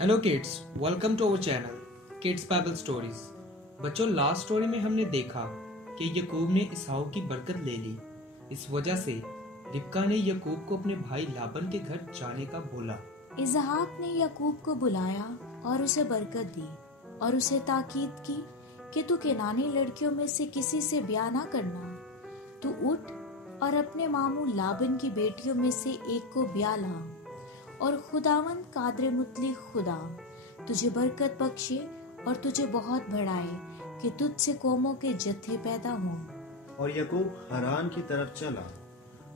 Hello kids, welcome to our channel kids Bible stories. बच्चों, last story में हमने देखा कि यकूब ने इसहाक की बरकत ले ली। इस वजह से रिबका ने यकूब को अपने भाई लाबन के घर जाने का बोला। इसहाक ने यकूब को बुलाया और उसे बरकत दी और उसे ताकीद की कि तू केनानी लड़कियों में से किसी से ब्याह ना करना। तू उठ और अपने मामू लाबन की बेटियों में से एक को ब्याह ला और खुदावंद कादरे मुतलिक खुदा तुझे बरकत बख्शे और तुझे बहुत बढ़ाए कि तुझसे कौमों के जत्थे पैदा हों। और यकूब हरान की तरफ चला।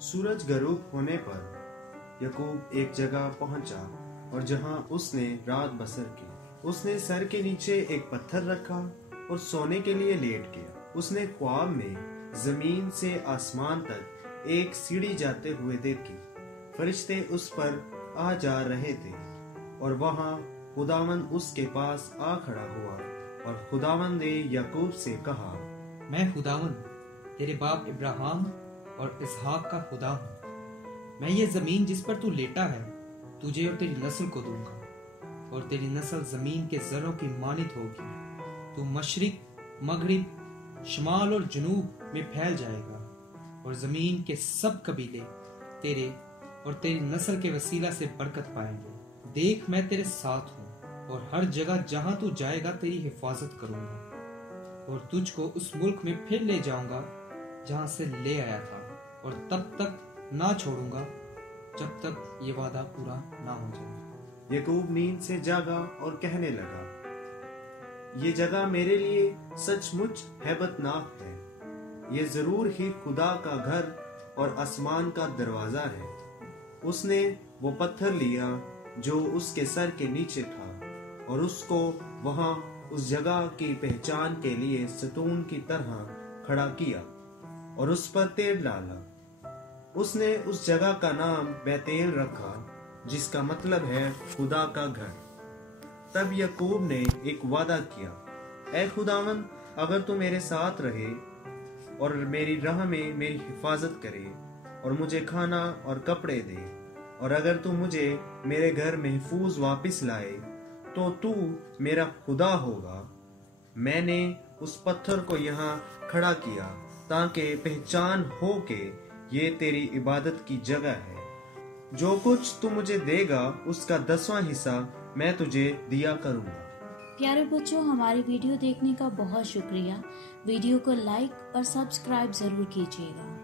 सूरज गरूब होने पर यकूब एक जगह पहुंचा और जहां उसने रात बसर की। उसने सर के नीचे एक पत्थर रखा और सोने के लिए लेट गया। उसने ख्वाब में जमीन से आसमान तक एक सीढ़ी जाते हुए देखी। फरिश्ते उस पर आ जा रहे थे और वहां खुदावन उसके पास आ खड़ा हुआ और खुदावन ने यकूब से कहा, मैं खुदावन तेरे बाप इब्राहिम और इसहाक का खुदा हूँ। मैं ये जमीन जिस पर तू लेटा है तुझे और तेरी नस्ल को दूंगा और तेरी नस्ल जमीन के जरों की मानित होगी। तू मशरिक, मगरिब, शुमाल और जनूब में फैल जाएगा और जमीन के सब कबीले तेरे और तेरी नस्ल के वसीला से बरकत पाएंगे। देख, मैं तेरे साथ हूँ और हर जगह जहाँ तू जाएगा तेरी हिफाजत करूंगा और तुझको उस मुल्क में फिर ले जाऊंगा जहाँ से ले आया था और तब तक ना छोड़ूंगा जब तक ये वादा पूरा ना हो जाए। यकूब नींद से जागा और कहने लगा, ये जगह मेरे लिए सचमुच हैबतनाक है। ये जरूर ही खुदा का घर और आसमान का दरवाजा है। उसने वो पत्थर लिया जो उसके सर के नीचे था और उसको वहां उस जगह की पहचान के लिए सतून की तरह खड़ा किया और उस पर तेल डाला। उसने उस जगह का नाम बैतेल रखा, जिसका मतलब है खुदा का घर। तब यकूब ने एक वादा किया, ऐ खुदावन, अगर तू मेरे साथ रहे और मेरी राह में मेरी हिफाजत करे और मुझे खाना और कपड़े दे, और अगर तू मुझे मेरे घर महफूज वापस लाए तो तू मेरा खुदा होगा। मैंने उस पत्थर को यहाँ खड़ा किया ताकि पहचान हो के ये तेरी इबादत की जगह है। जो कुछ तू मुझे देगा उसका 10वां हिस्सा मैं तुझे दिया करूँगा। प्यारे बच्चों, हमारी वीडियो देखने का बहुत शुक्रिया। वीडियो को लाइक और सब्सक्राइब जरूर कीजिएगा।